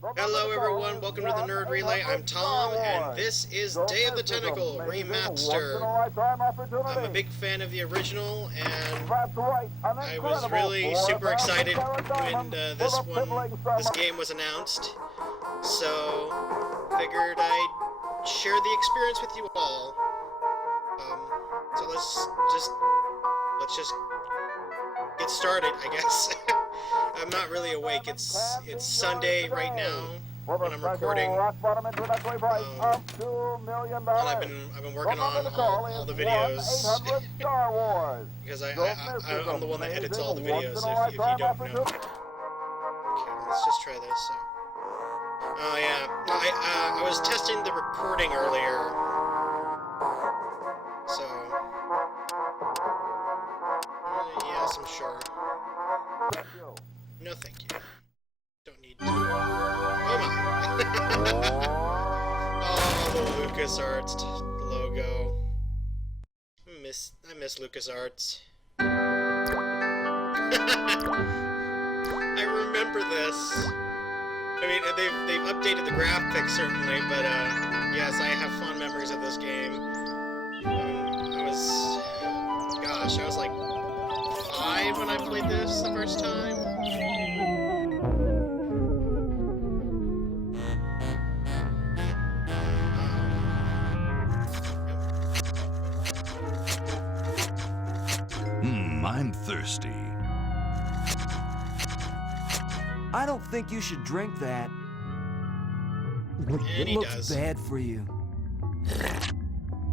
Hello everyone, welcome to the Nerd Relay. I'm Tom, and this is Day of the Tentacle Remastered. I'm a big fan of the original, and I was really super excited when this game was announced. So, figured I'd share the experience with you all. So let's just get started, I guess. I'm not really awake. It's Sunday right now when I'm recording. And I've been working on all the videos because I'm the one that edits all the videos. If you don't know. Okay, let's just try this. Oh yeah, I was testing the recording earlier, so yes, I'm sure. No, thank you. Don't need to. Oh my! Oh, the LucasArts logo. I miss LucasArts. I remember this. I mean, they've updated the graphics certainly, but yes, I have fond memories of this game. I was like 5 when I played this the first time. I'm thirsty. I don't think you should drink that. And it looks bad for you.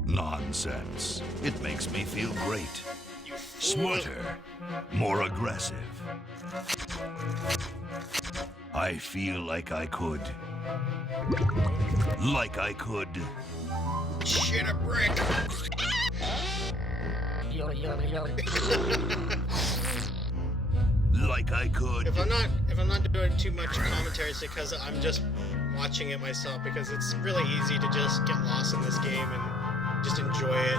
Nonsense. It makes me feel great. Smarter, more aggressive. I feel like I could. Shit, a brick. Like I could. If I'm not doing too much commentary, it's because I'm just watching it myself, because it's really easy to just get lost in this game and just enjoy it.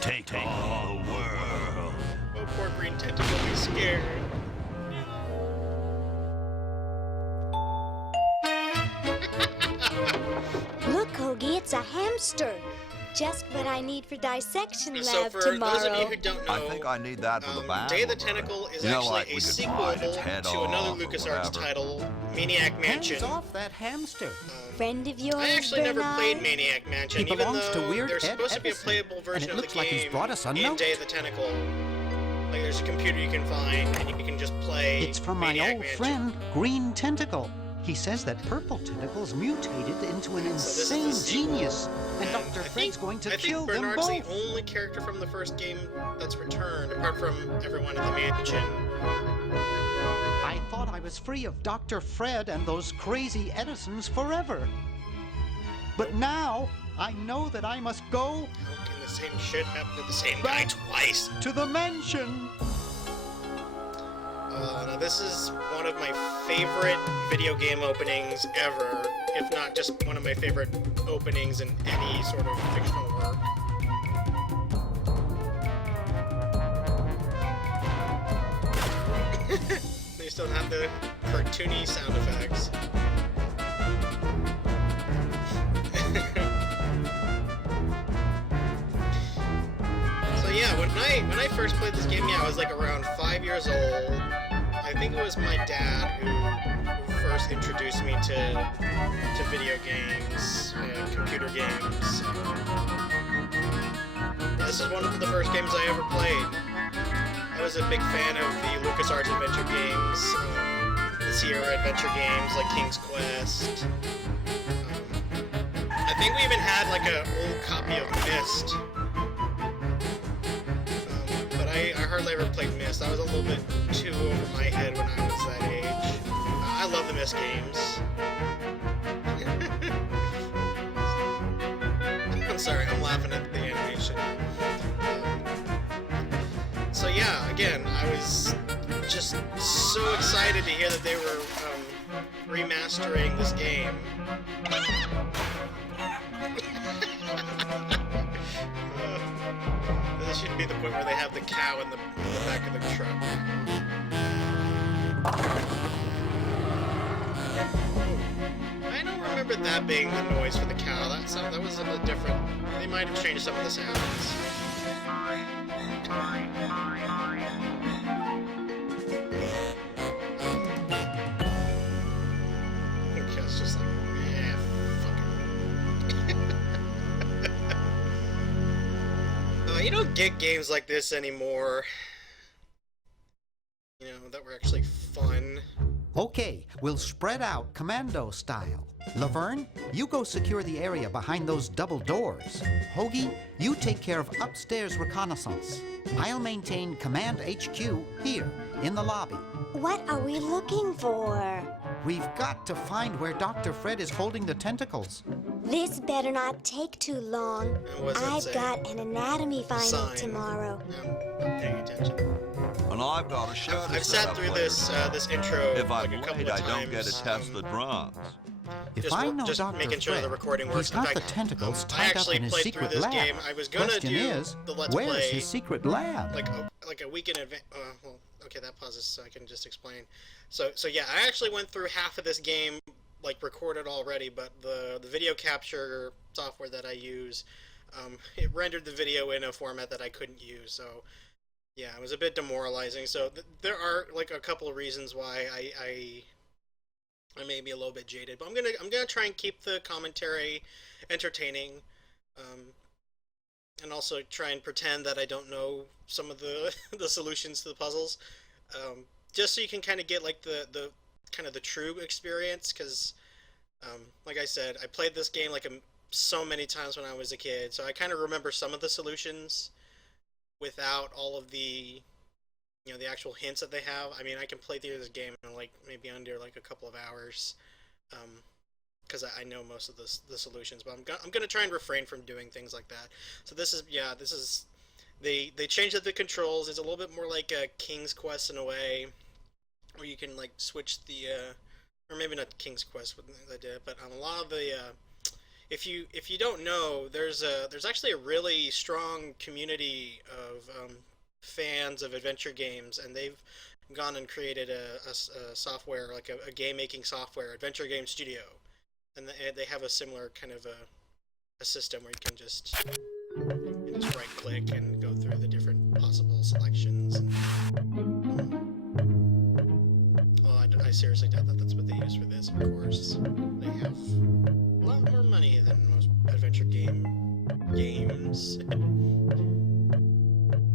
Take all the world. Oh, poor green tentacle, be scared. Look, Hoagie, it's a hamster. Just what I need for dissection lab so for tomorrow. those of you who don't know, I think I need that for the Bible. Day of the Tentacle is actually a sequel to another LucasArts title, Maniac Mansion. Hands off that hamster. Friend of yours, I actually never Bernard? played Maniac Mansion, He even belongs to though Weird there's Ed supposed to be a Edison. playable version And it of the looks like he's game brought us a in note. Day of the Tentacle. Like there's a computer you can find, and you can just play It's from my Maniac old Mansion. friend, Green Tentacle. He says that Purple Tentacle's mutated into an So insane this is the sequel. genius, and Dr. Fred's going to kill them Bernard's both. the only character from the first game that's returned, apart from everyone in the mansion. I thought I was free of Dr. Fred and those crazy Edisons forever. But now, I know that I must go How can the same shit happen to the same guy twice? to the mansion. Now this is one of my favorite video game openings ever, if not just one of my favorite openings in any sort of fictional work. They still have the cartoony sound effects. So yeah, when I first played this game, I was like around 5 years old. I think it was my dad who first introduced me to video games, computer games. This is one of the first games I ever played. I was a big fan of the LucasArts adventure games, the Sierra adventure games like King's Quest. I think we even had like an old copy of Myst. But I hardly ever played Myst. I was a little bit too over my head when I was that age. I love the Myst games. I'm sorry, I'm laughing at the animation. So yeah, again, I was just so excited to hear that they were remastering this game. This should be the point where they have the cow in the back of the truck. with that being the noise for the cow. That was a bit different. They might have changed some of the sounds. Okay, it's just like, yeah, fuck it. You don't get games like this anymore. You know, that were actually fun. Okay, we'll spread out commando style. Laverne, you go secure the area behind those double doors. Hoagie, you take care of upstairs reconnaissance. I'll maintain Command HQ here, in the lobby. What are we looking for? We've got to find where Dr. Fred is holding the tentacles. This better not take too long. I've got an anatomy final tomorrow. I'm not paying attention. And I've got a show to I've set sat up through later. this intro If like I'm a couple late, of I times. don't get to test the drums. If I know just Dr. making sure Fred, the recording works. he's got In the fact, tentacles I tied up actually in his played secret through this lab. game. I was gonna Question do is, the Let's where's Play his secret lab? like a week in advance. Well, okay, that pauses so I can just explain. So yeah, I actually went through half of this game like recorded already, but the video capture software that I use, it rendered the video in a format that I couldn't use. So yeah, it was a bit demoralizing. So there are like a couple of reasons why I may be a little bit jaded, but I'm gonna try and keep the commentary entertaining, and also try and pretend that I don't know some of the the solutions to the puzzles, just so you can kind of get like the kind of the true experience. Because like I said, I played this game like so many times when I was a kid, so I kind of remember some of the solutions without all of the, you know, the actual hints that they have. I mean, I can play through this game in like maybe under like a couple of hours, because I know most of the solutions. But I'm gonna try and refrain from doing things like that. So this is they changed up the controls. It's a little bit more like a King's Quest in a way, where you can like switch the or maybe not King's Quest what they did, but a lot of the if you don't know, there's actually a really strong community of fans of adventure games, and they've gone and created a software, like a game making software, adventure game studio, and they have a similar kind of a system where you can just right click and go through the different possible selections. Well, I seriously doubt that that's what they use for this. Of course, they have a lot more money than most adventure games.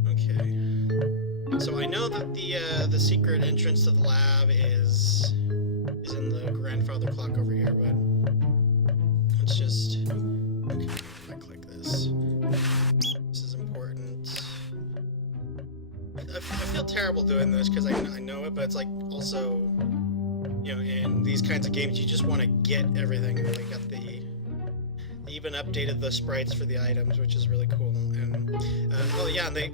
Okay. So I know that the secret entrance to the lab is in the grandfather clock over here, but let's just, okay, if I click this. This is important. I feel terrible doing this because I know it, but it's like also, you know, in these kinds of games you just want to get everything. They got they even updated the sprites for the items, which is really cool. And well, yeah, they.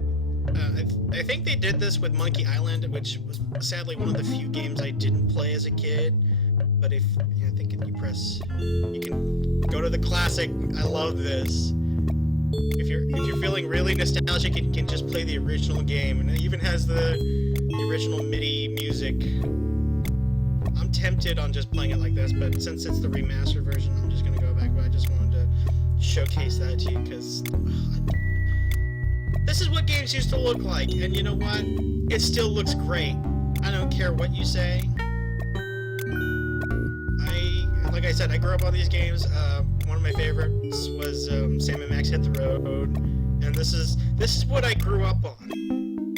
I think they did this with Monkey Island, which was sadly one of the few games I didn't play as a kid. But if I think if you press, you can go to the classic. I love this. If you're feeling really nostalgic, you can just play the original game, and it even has the original MIDI music. I'm tempted on just playing it like this, but since it's the remastered version, I'm just gonna go back. But I just wanted to showcase that to you because. This is what games used to look like, and you know what? It still looks great. I don't care what you say. Like I said, I grew up on these games. One of my favorites was Sam and Max Hit the Road, and this is what I grew up on.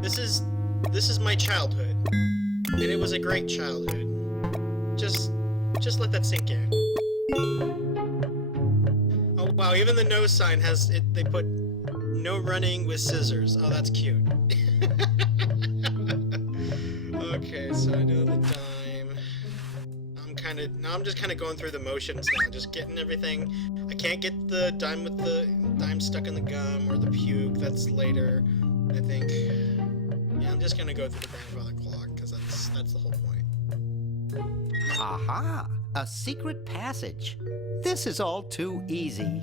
This is my childhood, and it was a great childhood. Just let that sink in. Oh wow! Even the no sign has it. They put. No running with scissors. Oh, that's cute. Okay, so I know the dime. I'm just kind of going through the motions now, just getting everything. I can't get the dime with the dime stuck in the gum or the puke. That's later, I think. Yeah, I'm just gonna go through the grandfather clock because that's the whole point. Aha! A secret passage. This is all too easy.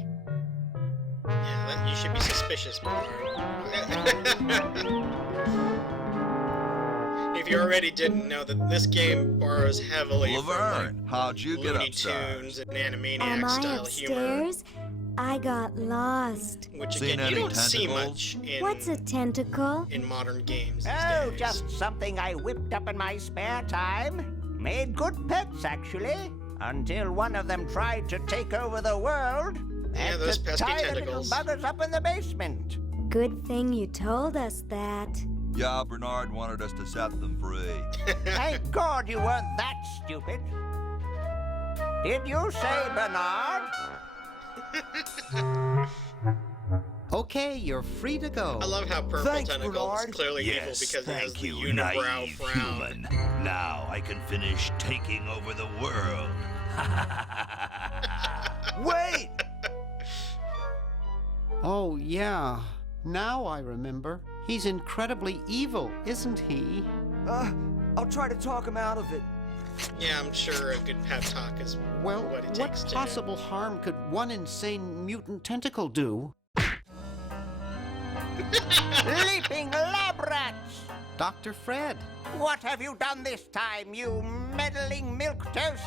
Yeah, you should be suspicious, Bernard. if you already didn't know, that this game borrows heavily Laverne, from how'd you get Looney upstairs? Tunes and Animaniacs Am I style humor. upstairs? I got lost. Which Seen again, you any don't see tentacles? much What's a tentacle? in modern games these Oh, days. just something I whipped up in my spare time. Made good pets, actually. Until one of them tried to take over the world. Yeah, Had those to pesky tie the tentacles. little buggers up in the basement. Good thing you told us that. Yeah, Bernard wanted us to set them free. Thank God you weren't that stupid. Did you say Bernard? Okay, you're free to go. I love how Purple Thanks, Tentacle is Bernard. clearly evil Yes, because it has thank the you, unibrow naive frown. human. Now I can finish taking over the world. Wait! Oh, yeah. Now I remember. He's incredibly evil, isn't he? I'll try to talk him out of it. Yeah, I'm sure a good pep talk is Well, what it what takes to... possible harm could one insane mutant tentacle do? Leaping lab rats! Dr. Fred. What have you done this time, you meddling milquetoast?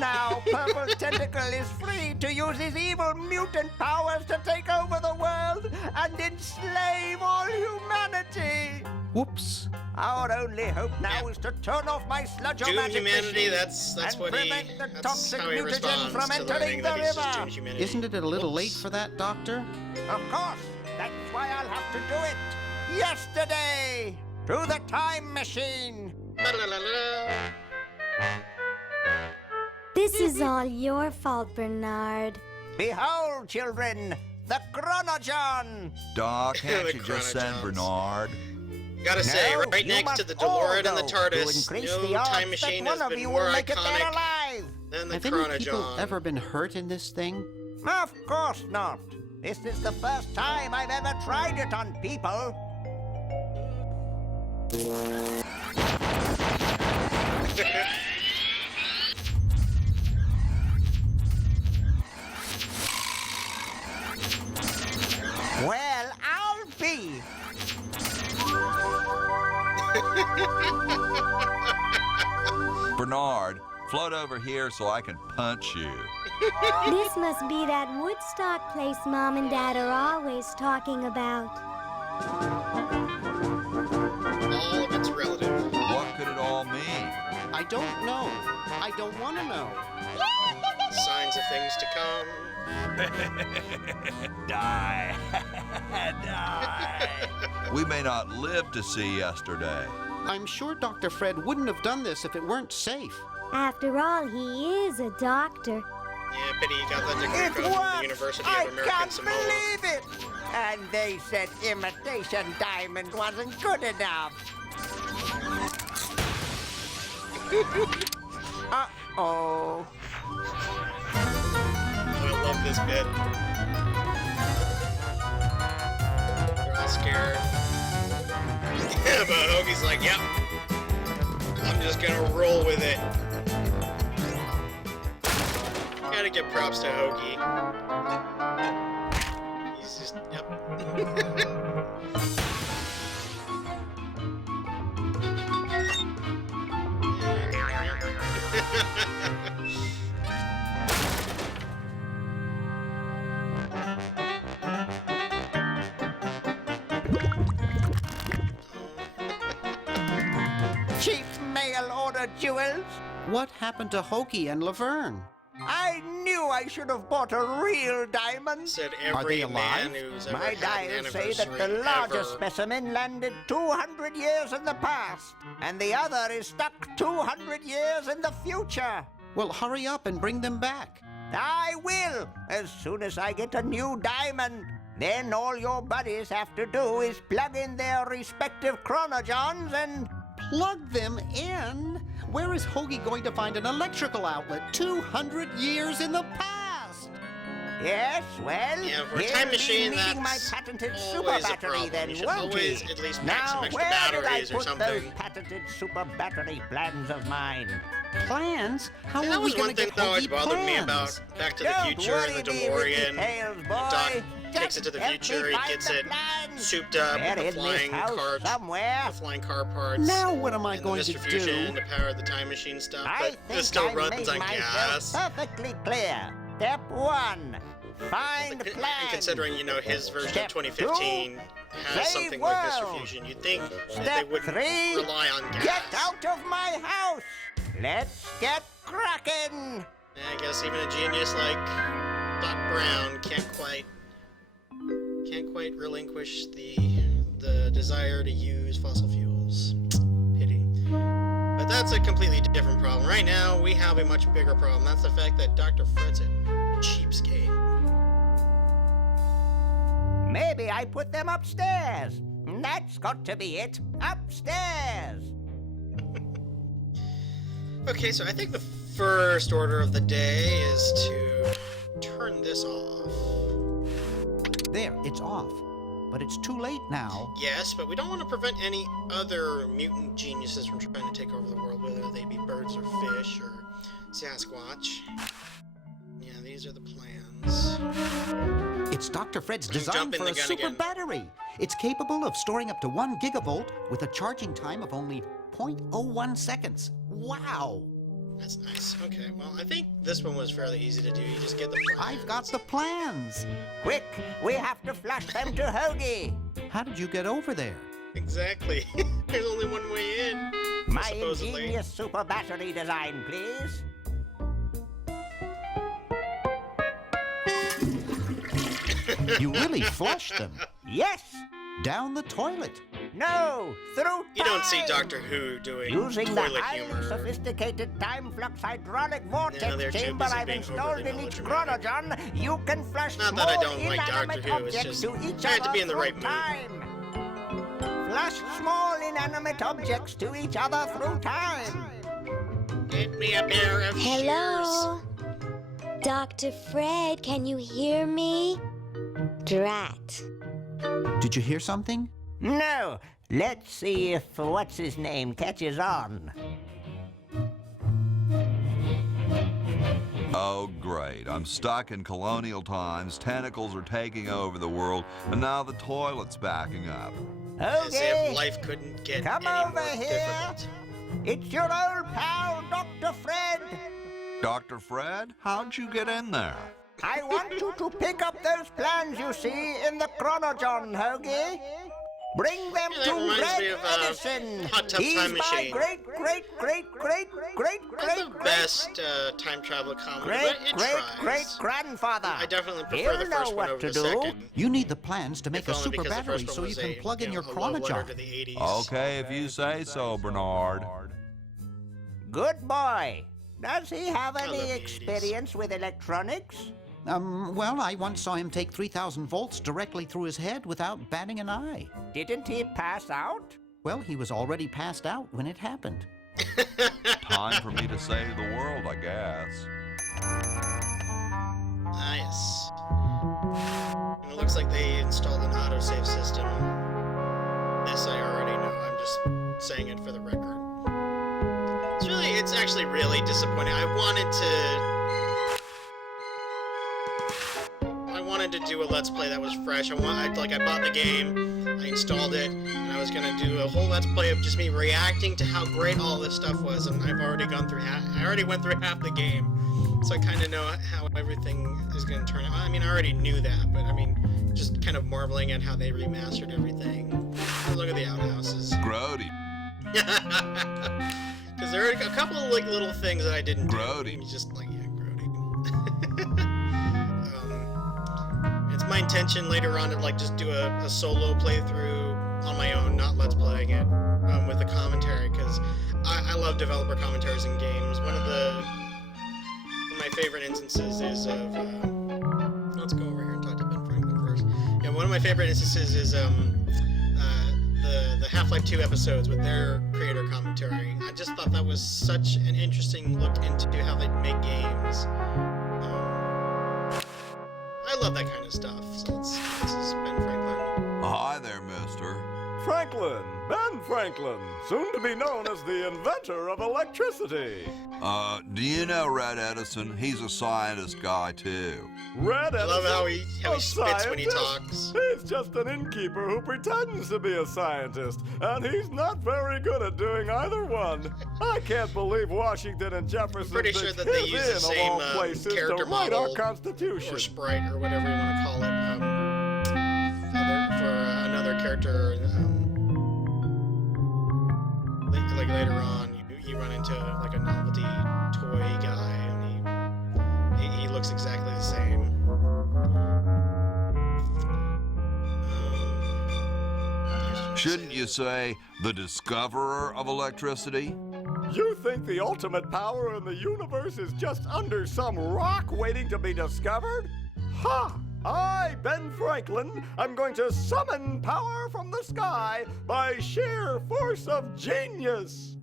Now Purple Tentacle is free to use his evil mutant powers to take over the world and enslave all humanity. Whoops. Our only hope now is to turn off my sludge Doom magic humanity, machine that's and what he... prevent the That's toxic how he mutagen responds from to entering learning the that he's just river. Doom humanity. Isn't it a little late Whoops. for that, Doctor? Of course, that's why I'll have to do it. Yesterday, to the time machine. La-la-la-la. This is all your fault, Bernard. Behold, children, the Chronogon. Doc, can't The you just send Chronogens. Bernard? Gotta say, No, right you next to must the all DeLorean and the go TARDIS, to increase no the odds time that machine one has of been you more will make it there iconic alive. than the Have any people Chronogon. ever been hurt in this thing? Of course not. This is the first time I've ever tried it on people. Well, I'll be. Bernard, float over here so I can punch you. This must be that Woodstock place Mom and Dad are always talking about. All of it's relative. What could it all mean? I don't know. I don't want to know. Signs of things to come. Die. Die. We may not live to see yesterday. I'm sure Dr. Fred wouldn't have done this if it weren't safe. After all, he is a doctor. Yeah, pity you got that degree It from the worked! University I of American can't Samoa. believe it! And they said imitation diamond wasn't good enough. Uh-oh. I love this bit. They're all scared. Yeah, but Hoagie's like, yep. I'm just gonna roll with it. Gotta give props to Hoagie. He's just, yep. Cheap mail order jewels. What happened to Hoagie and Laverne? I knew I should have bought a real diamond. Said Are they every man alive? who's ever My had an diaries say that the anniversary largest ever. specimen landed 200 years in the past, and the other is stuck 200 years in the future. Well, hurry up and bring them back. I will, as soon as I get a new diamond. Then all your buddies have to do is plug in their respective chronogons and... Plug them in? Where is Hoagie going to find an electrical outlet 200 years in the past? Yes, well, Yeah, for a he'll time be machine, needing my that's patented super always a battery problem. then, You should won't always he? at least pack Now, some extra where batteries did I or put something. those patented super battery plans of mine? Plans? How That are we was going one to thing get that always Hoagie bothered me plans? about Back to the Don't Future and the worry me with DeLorean. details, Doc, boy. takes it to the future, he gets it souped up with the flying car parts. Now what am I and going the to Mr. do? Fusion to power the time machine stuff, I but think this still I runs made on myself gas. perfectly clear. Step 1. Find And plan. considering, you know, his version Step of 2015 has save something like Mr. world. Fusion, you'd think that Step they wouldn't 3. rely on gas. Get out of my house. Let's get cracking. I guess even a genius like Doc Brown can't quite relinquish the desire to use fossil fuels. Pity. But that's a completely different problem. Right now, we have a much bigger problem. That's the fact that Dr. Fred's a cheapskate. Maybe I put them upstairs. That's got to be it. Upstairs. Okay, so I think the first order of the day is to turn this off. There, it's off. But it's too late now. Yes, but we don't want to prevent any other mutant geniuses from trying to take over the world, whether they be birds or fish or Sasquatch. Yeah, these are the plans. It's Dr. Fred's I'm design jumping for the a gun super again. battery. It's capable of storing up to 1 gigavolt with a charging time of only 0.01 seconds. Wow! That's nice. Okay, well, I think this one was fairly easy to do. You just get the plans. I've got the plans. Quick, we have to flush them to Hoagie. How did you get over there? Exactly. There's only one way in. My supposedly. ingenious super battery design, please. You really flushed them. Yes. Down the toilet. No. Through You don't see time. Doctor Who doing Using the toilet highly humor. sophisticated time flux hydraulic they're vortex too chamber busy I've being installed overly in each melodramatic. chronogen, you can flush Not small that I don't like inanimate Doctor Who, it's objects just to each I had other to be in the through right mood. time. Flush small inanimate objects to each other through time. Get me a pair of Hello? Dr. Fred, can you hear me? Drat. Did you hear something? No. Let's see if what's his name catches on. Oh, great. I'm stuck in colonial times, tentacles are taking over the world, and now the toilet's backing up. As if Okay. life couldn't get Come any over more here. difficult. It's your old pal, Dr. Fred. Dr. Fred, how'd you get in there? I want you to pick up those plans you see in the chronogen, Hoagie. Bring them Yeah, that to reminds Red me of, Edison. Hot Tub He's Time my Machine. great Not the best time travel comedy, but it tries. grandfather. I definitely prefer He'll the know first one what over to the do. second. You need the plans to make If a only super because the battery first one so was you can a, plug in your a love letter chronogen. to the 80s. Okay, if you say so, Bernard. Good boy. Does he have love any the 80s. experience with electronics? Well, I once saw him take 3,000 volts directly through his head without batting an eye. Didn't he pass out? Well, he was already passed out when it happened. Time for me to save the world, I guess. Nice. And it looks like they installed an autosave system. This I already know. I'm just saying it for the record. It's actually really disappointing. I wanted to do a Let's Play that was fresh. I bought the game, I installed it, and I was gonna do a whole Let's Play of just me reacting to how great all this stuff was, and I've already gone through I already went through half the game, so I kind of know how everything is gonna turn out. I mean, I already knew that, but I mean, just kind of marveling at how they remastered everything. Look at the outhouses. Grody. Because there are a couple of little things that I didn't do. Grody. Just like, yeah, grody. It's my intention later on to just do a solo playthrough on my own, not Let's Playing it, with a commentary, because I love developer commentaries in games. One of my favorite instances is of, let's go over here and talk to Ben Franklin first. Yeah, one of my favorite instances is the Half-Life 2 episodes with their creator commentary. I just thought that was such an interesting look into how they make games. I love that kind of stuff. So this is Ben Franklin. Hi there, mister. Franklin, Ben Franklin, soon to be known as the inventor of electricity. Do you know Red Edison? He's a scientist guy, too. Red Edison? I love how he spits when he scientist? talks. He's just an innkeeper who pretends to be a scientist, and he's not very good at doing either one. I can't believe Washington and Jefferson Pretty sure that they use the same character write our model Constitution. or sprite or whatever you want to call it for another character. Like later on, you run into like a novelty toy guy, and he looks exactly the same. Shouldn't you say the discoverer of electricity? You think the ultimate power in the universe is just under some rock waiting to be discovered? Ha! I, Ben Franklin, am going to summon power from the sky by sheer force of genius.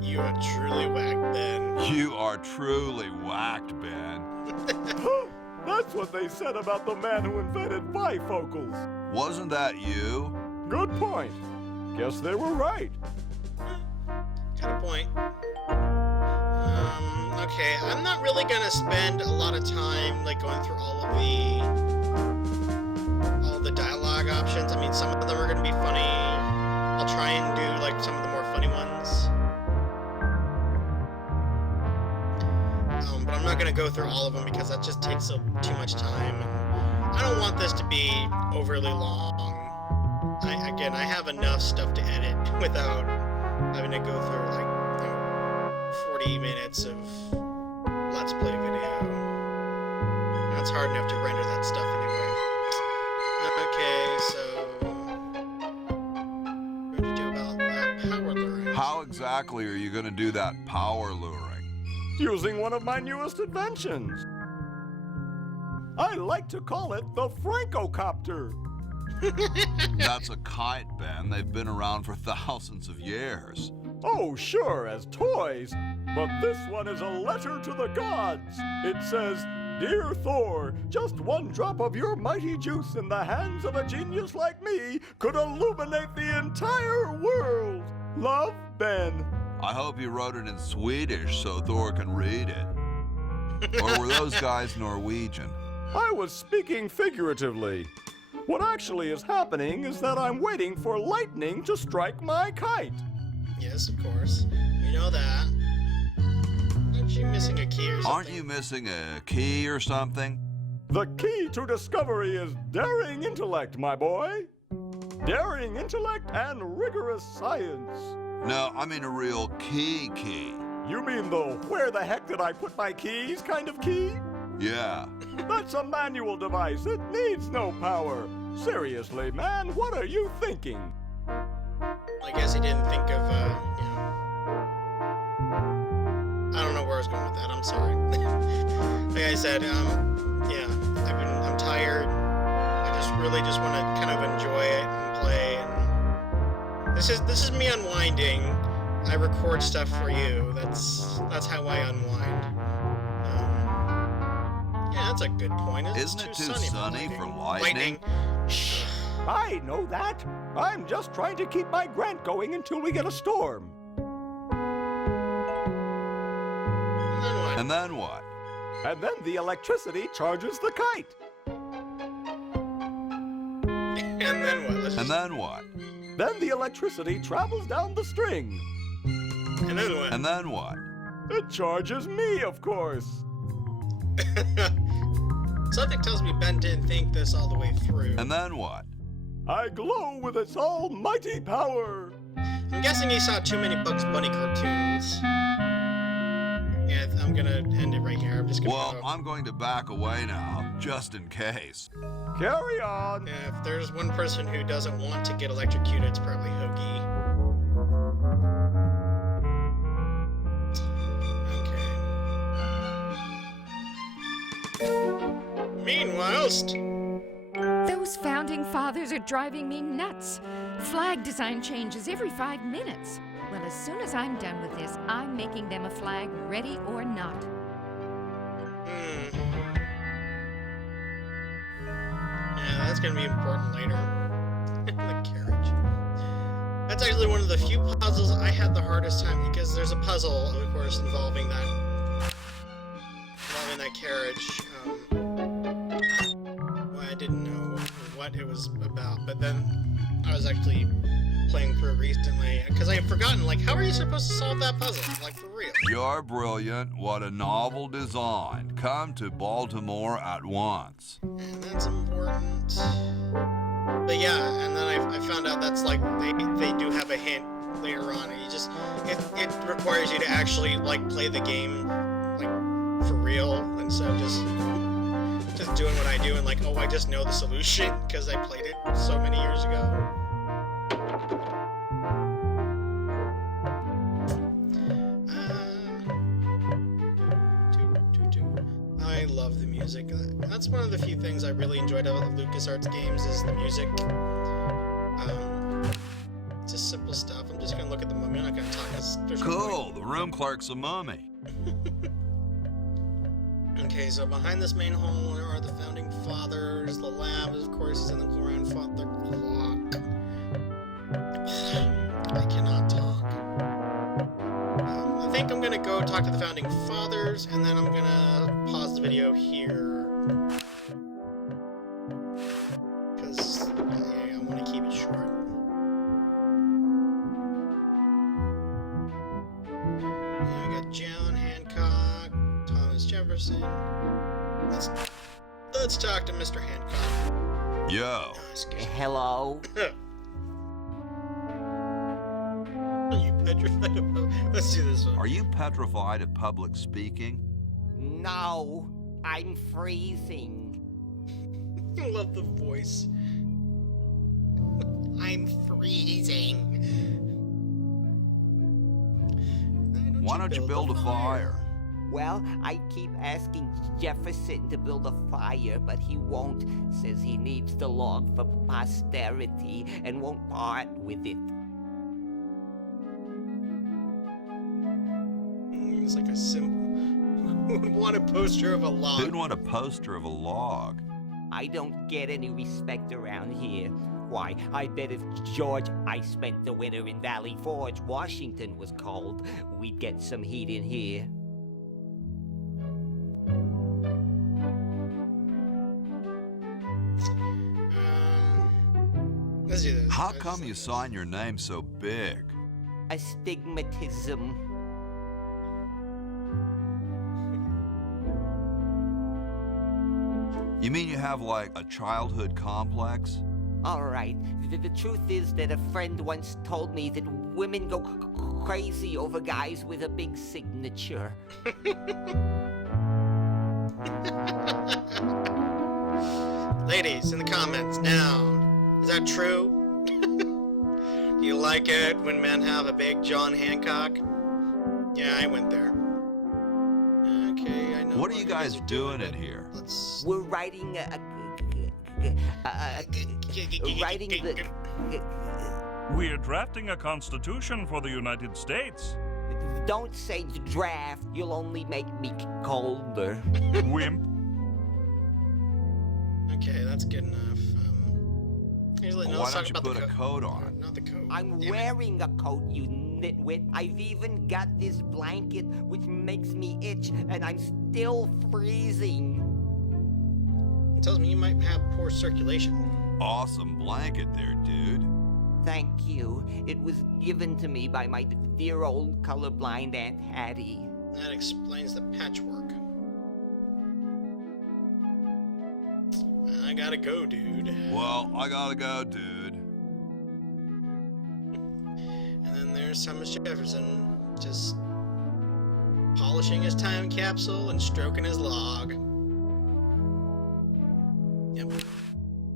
You are truly whacked, Ben. You are truly whacked, Ben. That's what they said about the man who invented bifocals. Wasn't that you? Good point. Guess they were right. Got a point. Okay, I'm not really gonna spend a lot of time like going through all the dialogue options. I mean, some of them are gonna be funny. I'll try and do like some of the more funny ones. But I'm not gonna go through all of them because that just takes up too much time, and I don't want this to be overly long. I have enough stuff to edit without having to go through like 40 minutes of Let's Play video. And it's hard enough to render that stuff anyway. Okay, so what do you do about that power luring? How exactly are you going to do that power luring? Using one of my newest inventions. I like to call it the Francocopter. That's a kite, Ben. They've been around for thousands of years. Oh, sure, as toys. But this one is a letter to the gods. It says, "Dear Thor, just one drop of your mighty juice in the hands of a genius like me could illuminate the entire world. Love, Ben." I hope you wrote it in Swedish so Thor can read it. Or were those guys Norwegian? I was speaking figuratively. What actually is happening is that I'm waiting for lightning to strike my kite. Yes, of course. We know that. Aren't you missing a key or something? Aren't you missing a key or something? The key to discovery is daring intellect, my boy. Daring intellect and rigorous science. No, I mean a real key. You mean the where the heck did I put my keys kind of key? Yeah. That's a manual device. It needs no power. Seriously, man, what are you thinking? I guess he didn't think of, I don't know where I was going with that. I'm sorry. Like I said, yeah, I'm tired. I really just want to kind of enjoy it and play. And this is me unwinding. I record stuff for you. That's how I unwind. Yeah, that's a good point. Isn't it too sunny for lightning? Shh! I know that. I'm just trying to keep my grant going until we get a storm. And then what? And then the electricity charges the kite. And then what? And then what? Then the electricity travels down the string. And then what? And then what? It charges me, of course. Something tells me Ben didn't think this all the way through. And then what? I glow with its almighty power. I'm guessing he saw too many Bugs Bunny cartoons. Yeah, I'm gonna end it right here. I'm just gonna Well, I'm going to back away now, just in case. Carry on. Yeah, if there's one person who doesn't want to get electrocuted, it's probably Hoagie. Meanwhile, those founding fathers are driving me nuts. Flag design changes every 5 minutes. Well, as soon as I'm done with this, I'm making them a flag, ready or not. Yeah, that's gonna be important later. The carriage. That's actually one of the few puzzles I had the hardest time, because there's a puzzle, of course, involving that carriage. Well, I didn't know what it was about, but then I was actually playing through it recently, because I had forgotten, like, how are you supposed to solve that puzzle? Like, for real. You're brilliant. What a novel design. Come to Baltimore at once. And that's important. But yeah, and then I found out that's like, they do have a hint later on, and you just, it requires you to actually, like, play the game, like, for real, instead of just doing what I do and like, oh, I just know the solution, because I played it so many years ago. I love the music. That's one of the few things I really enjoyed about the LucasArts games is the music. Just simple stuff. I'm just gonna look at the mummy. I'm not gonna talk. There's Cool. The room clerk's a mummy. Okay, so behind this main hall there are the Founding Fathers. The lab, of course, is in the grandfather clock. I cannot talk. I think I'm gonna go talk to the Founding Fathers, and then I'm gonna pause the video here. Because I want to keep it short. Yeah, we got John Hancock, Thomas Jefferson. Let's talk to Mr. Hancock. Yo. Hello? Are you petrified of... Let's do this one. Are you petrified of public speaking? No, I'm freezing. I love the voice. I'm freezing. Why don't you build a fire? Well, I keep asking Jefferson to build a fire, but he won't. Says he needs the log for posterity and won't part with it. It's like a simple... Who would want a poster of a log? Who'd want a poster of a log? I don't get any respect around here. Why, I bet if George I spent the winter in Valley Forge, Washington was cold, we'd get some heat in here. Let's do this. How come you sign your name so big? Astigmatism. You mean you have, like, a childhood complex? All right. The truth is that a friend once told me that women go crazy over guys with a big signature. Ladies, in the comments now, is that true? Do you like it when men have a big John Hancock? Yeah, I went there. Okay, I know. What are you guys doing in here? We're writing We're drafting a constitution for the United States. Don't say draft. You'll only make me colder. Wimp. Okay, that's good enough. Why don't you put a coat on it? Not the coat. I'm wearing a coat, you nitwit. I've even got this blanket, which makes me itch, and I'm still freezing. It tells me you might have poor circulation. Awesome blanket there, dude. Thank you. It was given to me by my dear old colorblind Aunt Hattie. That explains the patchwork. I gotta go, dude. Well, I gotta go, dude. And then there's Thomas Jefferson, just polishing his time capsule and stroking his log. Yep.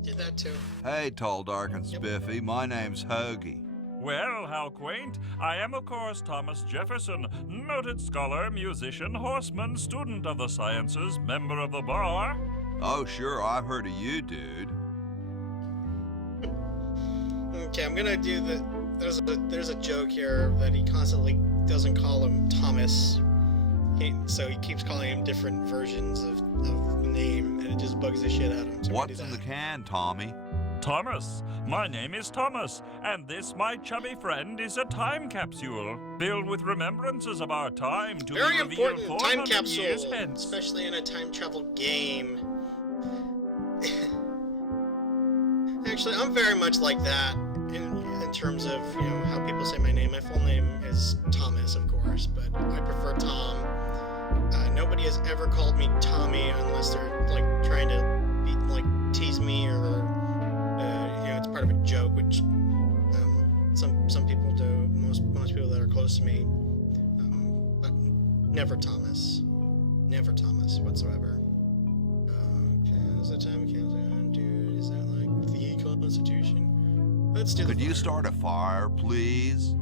Did that too. Hey, tall, dark, and spiffy. My name's Hoagie. Well, how quaint. I am, of course, Thomas Jefferson, noted scholar, musician, horseman, student of the sciences, member of the bar. Oh, sure, I've heard of you, dude. Okay, I'm gonna do the... There's a joke here that he constantly doesn't call him Thomas. So he keeps calling him different versions of the name, and it just bugs the shit out of him. So What's in the can, Tommy? Thomas. My name is Thomas, and this, my chubby friend, is a time capsule filled with remembrances of our time to Very be revealed important time 400 years capsule, hence. especially in a time travel game. Actually, I'm very much like that in terms of, you know, how people say my name. My full name is Thomas, of course, but I prefer Tom. Nobody has ever called me Tommy unless they're like trying to tease me or you know, it's part of a joke, which some people do. Most people that are close to me, but never Thomas whatsoever. Is that time countdown, dude? Is that like the Constitution? Let's do. Could you start a fire, please?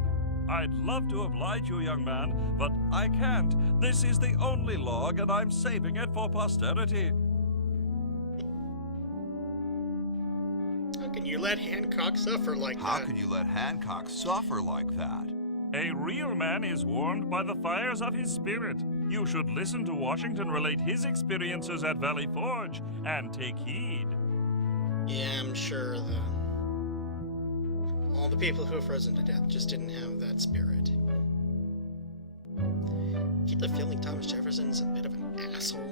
I'd love to oblige you, young man, but I can't. This is the only log, and I'm saving it for posterity. How can you let Hancock suffer like that? How can you let Hancock suffer like that? A real man is warmed by the fires of his spirit. You should listen to Washington relate his experiences at Valley Forge and take heed. Yeah, I'm sure all the people who were frozen to death just didn't have that spirit. I keep the feeling Thomas Jefferson's a bit of an asshole.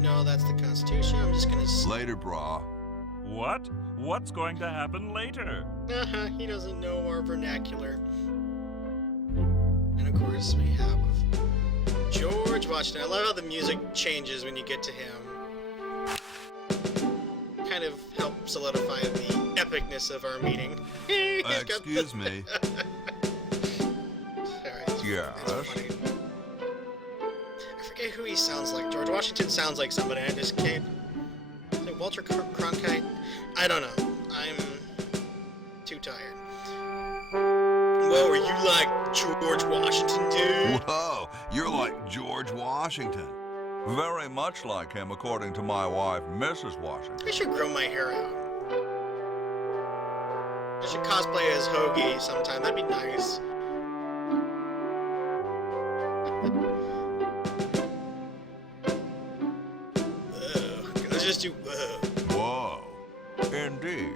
No, that's the Constitution. I'm just gonna... Later, brah. What? What's going to happen later? He doesn't know our vernacular. And of course, we have George Washington. I love how the music changes when you get to him. Kind of helps solidify the epicness of our meeting. Excuse me. Sorry. Yes. It's funny. I forget who he sounds like. George Washington sounds like somebody. I just can't. Like Walter Cronkite? I don't know. I'm too tired. Whoa, are you like George Washington, dude? Whoa, you're like George Washington. Very much like him, according to my wife, Mrs. Washington. I should grow my hair out. I should cosplay as Hoagie sometime. That'd be nice. Let's just do whoa. Whoa. Indeed.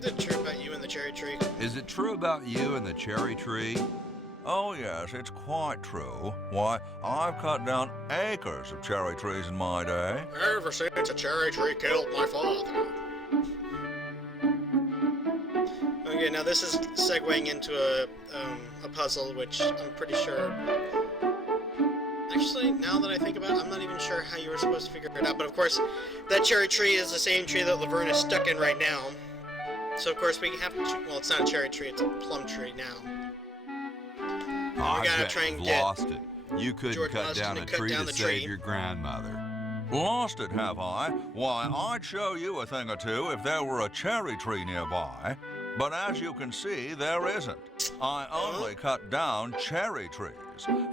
Is it true about you and the cherry tree? Is it true about you and the cherry tree? Oh, yes, it's quite true. Why, I've cut down acres of cherry trees in my day. Ever since a cherry tree killed my father. Okay, now this is segueing into a puzzle, which I'm pretty sure... Actually, now that I think about it, I'm not even sure how you were supposed to figure it out. But of course, that cherry tree is the same tree that Laverne is stuck in right now. So of course we have to... Well, it's not a cherry tree, it's a plum tree now. I gotta bet try and you've get lost it. You couldn't George cut Washington down a to cut tree down to the save tree. your grandmother. Lost it, have I? Why, I'd show you a thing or two if there were a cherry tree nearby. But as you can see, there isn't. I only cut down cherry trees.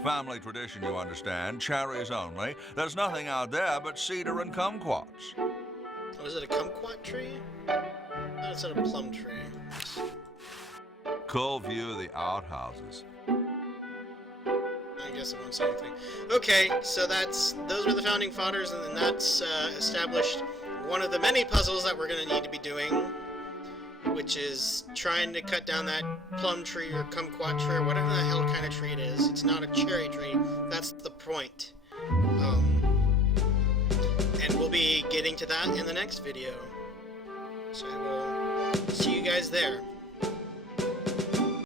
Family tradition, you understand. Cherries only. There's nothing out there but cedar and kumquats. Oh, is it a kumquat tree? No, it's not a plum tree. Cool view of the outhouses. I guess it won't say anything. Okay, so those were the founding fathers, and then that's established one of the many puzzles that we're going to need to be doing, which is trying to cut down that plum tree or kumquat tree or whatever the hell kind of tree it is. It's not a cherry tree. That's the point. And we'll be getting to that in the next video. So I will see you guys there.